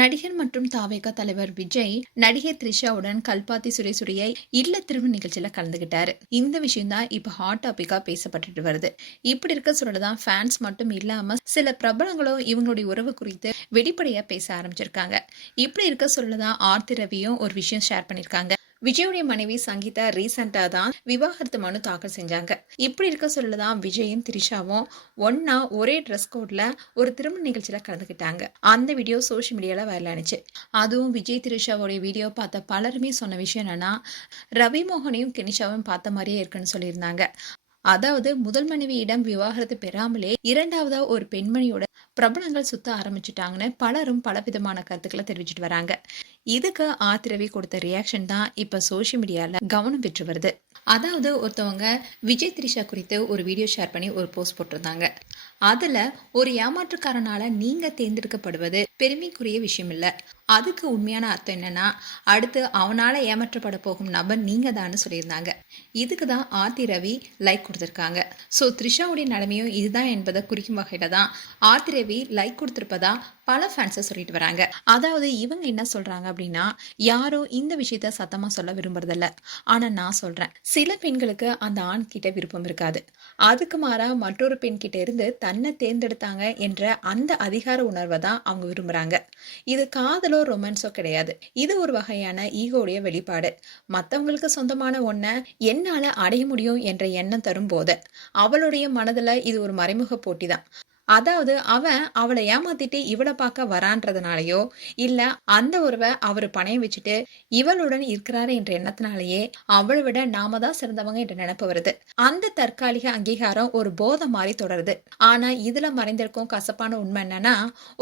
நடிகர் மற்றும் தாவேகா தலைவர் விஜய் நடிகை த்ரிஷாவுடன் கல்பாத்தி சுரேசுரியை இல்ல திருமண நிகழ்ச்சியில கலந்துகிட்டாரு. இந்த விஷயம் தான் இப்ப ஹாட் டாபிக்கா பேசப்பட்டுட்டு வருது. இப்படி இருக்க சொல்லதான் ஃபேன்ஸ் மட்டும் இல்லாம சில பிரபலங்களும் இவங்களுடைய உறவு குறித்து வெளிப்படையா பேச ஆரம்பிச்சிருக்காங்க. இப்படி இருக்க சொல்லதான் ஆர்த்தி ரவியும் ஒரு விஷயம் ஷேர் பண்ணிருக்காங்க. விஜயுடைய மனைவி சங்கீதா ரீசெண்டா தான் விவாகரத்து மனு தாக்கல் செஞ்சாங்க. இப்படி இருக்க சொல்லதான் விஜயும் திரிஷாவும் ஒன்னா ஒரே ட்ரெஸ் கோட்ல ஒரு திருமண நிகழ்ச்சியில கலந்துக்கிட்டாங்க. அந்த வீடியோ சோஷியல் மீடியால வைரல் ஆனிச்சு. அதுவும் விஜய் திரிஷாவுடைய வீடியோ பார்த்த பலருமே சொன்ன விஷயம் என்னன்னா, ரவி மோகனையும் கெனிஷாவும் பார்த்த மாதிரியே இருக்குன்னு சொல்லியிருந்தாங்க. அதாவது முதல் மனைவியிடம் விவாகரத்து பெறாமலே இரண்டாவதா ஒரு பெண்மணியோட பிரபலங்கள் சுத்த ஆரம்பிச்சுட்டாங்கன்னு பலரும் பலவிதமான கருத்துக்களை தெரிவிச்சிட்டு வராங்க. இதுக்கு ஆத்திரவி கொடுத்த ரியாக்ஷன் தான் இப்ப சோசியல் மீடியால கவனம் பெற்று வருது. அதாவது ஒருத்தவங்க விஜய் திரிஷா குறித்து ஒரு வீடியோ ஷேர் பண்ணி ஒரு போஸ்ட் போட்டிருந்தாங்க. அதுல ஒரு ஏமாற்றுக்காரனால நீங்க தேர்ந்தெடுக்கப்படுவது பெருமைக்குரிய விஷயம் இல்ல, அதுக்கு உண்மையான அர்த்தம் என்னன்னா அடுத்து அவனால ஏமாற்றப்பட போகும் நபர் நீங்க தான் சொல்லியிருந்தாங்க. இதுக்கு தான் ஆர்த்தி ரவி லைக் கொடுத்திருக்காங்க. ஸோ த்ரிஷாவுடைய நிலைமையும் இதுதான் என்பதை குறிக்கும் வகையில தான் ஆர்த்தி ரவி லைக் கொடுத்திருப்பதா பல ஃபேன்ஸை சொல்லிட்டு வராங்க. அதாவது இவங்க என்ன சொல்றாங்க அப்படின்னா, யாரும் இந்த விஷயத்த சத்தமா சொல்ல விரும்புறதில்ல, ஆனா நான் சொல்றேன், சில பெண்களுக்கு அந்த ஆண் கிட்ட விருப்பம் இருக்காது, அதுக்கு மாறா மற்றொரு பெண் கிட்ட இருந்து தன்னை தேர்ந்தெடுத்தாங்க என்ற அந்த அதிகார உணர்வை தான் அவங்க விரும்புறாங்க. இது காதலோ ரொமான்ஸோ கிடையாது, இது ஒரு வகையான ஈகோடைய வெளிப்பாடு. மற்றவங்களுக்கு சொந்தமான ஒன்றை என்னால அடைய முடியும் என்ற எண்ணம் தரும் போது அவளுடைய மனதுல இது ஒரு மறைமுக போட்டி தான். அதாவது அவன் அவளை ஏமாத்திட்டு இவளை பார்க்க வரான்றதுனாலயோ இல்ல அந்த ஒருவ அவரு பணையம் வச்சுட்டு இவளுடன் இருக்கிறாரு என்ற எண்ணத்தினாலேயே அவளை விட நாம தான் சிறந்தவங்க என்ற நினைப்பு வருது. அந்த தற்காலிக அங்கீகாரம் ஒரு போதை மாதிரி தொடருது. ஆனா இதுல மறைந்திருக்கும் கசப்பான உண்மை என்னன்னா,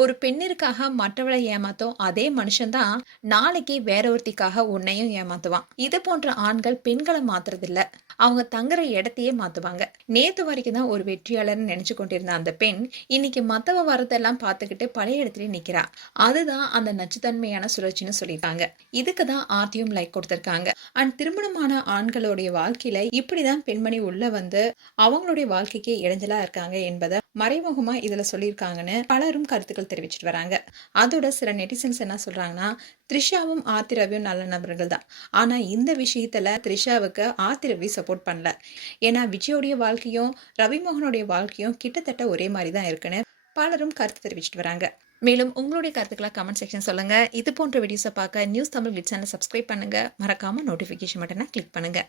ஒரு பெண்ணிற்காக மற்றவளை ஏமாத்தும் அதே மனுஷன்தான் நாளைக்கு வேற ஒருத்திக்காக உன்னையும் ஏமாத்துவான். இது போன்ற ஆண்கள் பெண்களை மாத்துறதில்ல, அவங்க தங்குற இடத்தையே மாத்துவாங்க. நேத்து வரைக்கும் தான் ஒரு வெற்றியாளர்னு நினைச்சு கொண்டிருந்த அந்த பெண் இன்னைக்கு மத்தவ வரதெல்லாம் பார்த்துக்கிட்டு பழைய இடத்துல நிக்கிறா. அதுதான் அந்த நச்சுத்தன்மையான சுழற்சின்னு சொல்லியிருக்காங்க. இதுக்கு தான் ஆர்த்தியும் லைக் கொடுத்திருக்காங்க. அண்ட் திருமணமான ஆண்களுடைய வாழ்க்கையில இப்படிதான் பெண்மணி உள்ள வந்து அவங்களுடைய வாழ்க்கைக்கு இடைஞ்சலா இருக்காங்க என்பதை மறைமுகமா இதுல சொல்லியிருக்காங்கன்னு பலரும் கருத்துக்கள் தெரிவிச்சிட்டு வராங்க. அதோட சில நெட்டிசன்ஸ் என்ன சொல்றாங்கன்னா, த்ரிஷாவும் ஆர்த்தி ரவியும் நல்ல நபர்கள் தான், ஆனா இந்த விஷயத்துல த்ரிஷாவுக்கு ஆர்த்தி ரவி சப்போர்ட் பண்ணல. ஏன்னா விஜயோடைய வாழ்க்கையும் ரவிமோகனுடைய வாழ்க்கையும் கிட்டத்தட்ட ஒரே மாதிரி தான் இருக்குன்னு பலரும் கருத்து தெரிவிச்சிட்டு வராங்க. மேலும் உங்களுடைய கருத்துக்களை கமெண்ட் செக்ஷன் சொல்லுங்க. இது போன்ற வீடியோஸை பார்க்க நியூஸ் தமிழ் கிளிட்ஸ் சேனலை சப்ஸ்கிரைப் பண்ணுங்க. மறக்காம நோட்டிபிகேஷன் பட்டனை கிளிக் பண்ணுங்க.